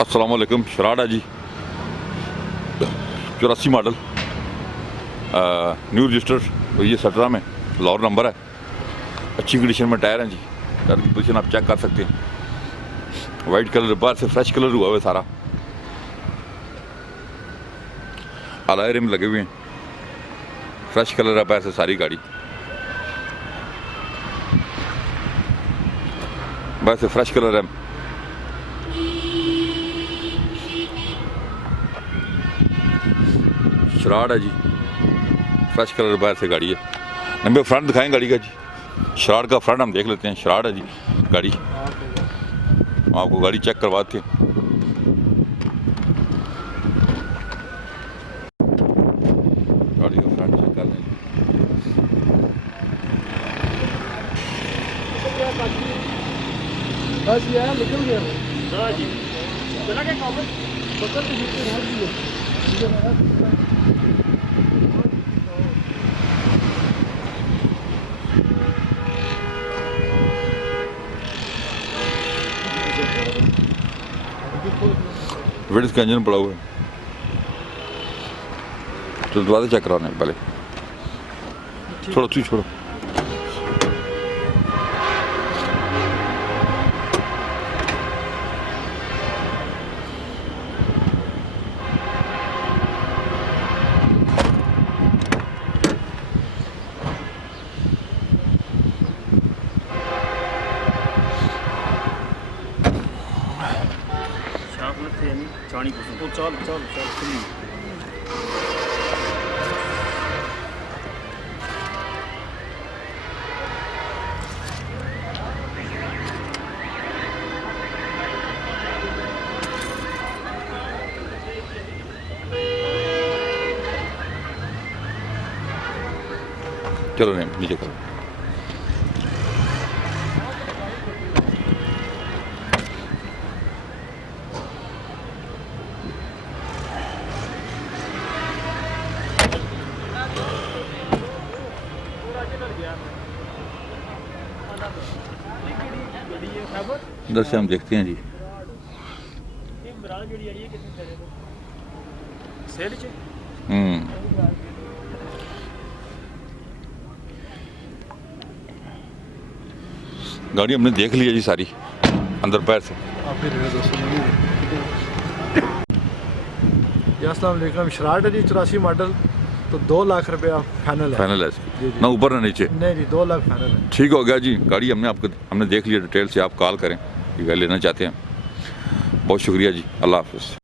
अस्सलाम वालेकुम। शराड है जी, 84 मॉडल, न्यू रजिस्टर, ये 17 में लाहौर नंबर है। अच्छी कंडीशन में टायर हैं जी। टायर की पोजीशन आप चेक कर सकते हैं। वाइट कलर, बाहर से फ्रेश कलर हुआ है सारा। अलॉय रिम लगे हुए हैं, फ्रेश कलर है बाहर से सारी गाड़ी। बाहर से फ्रेश कलर है। शराड है जी, फ्रेश कलर बाहर से गाड़ी है। नंबर फ्रंट दिखाएं गाड़ी का जी। शराड का फ्रंट हम देख लेते हैं। शराड है जी गाड़ी, आपको गाड़ी चेक करवाते हैं। गाड़ी का फ्रंट चेक कर लें। बस यार निकल गया। हाँ जी, चला क्या काम है? पकड़ के नीचे डाल दिए। विड्थ का इंजन पड़ा हुआ है, तो दरवाजे चेक कराने पहले। छोड़ो तू छोड़ो। चाणी तो चल चल चल चलो नहीं नीचे करो। इधर से हम देखते हैं जी। गाड़ी हमने देख ली है जी सारी अंदर पैर से। अस्सलाम वालेकुम। शराड है जी, 84 मॉडल, तो 2 लाख रुपया फाइनल है। फाइनल है इसकी, ना ऊपर ना नीचे। नहीं जी, 2 लाख फाइनल है। ठीक हो गया जी। गाड़ी हमने देख लिया डिटेल से। आप कॉल करें कि गाड़ी लेना चाहते हैं। बहुत शुक्रिया जी। अल्लाह हाफिज़।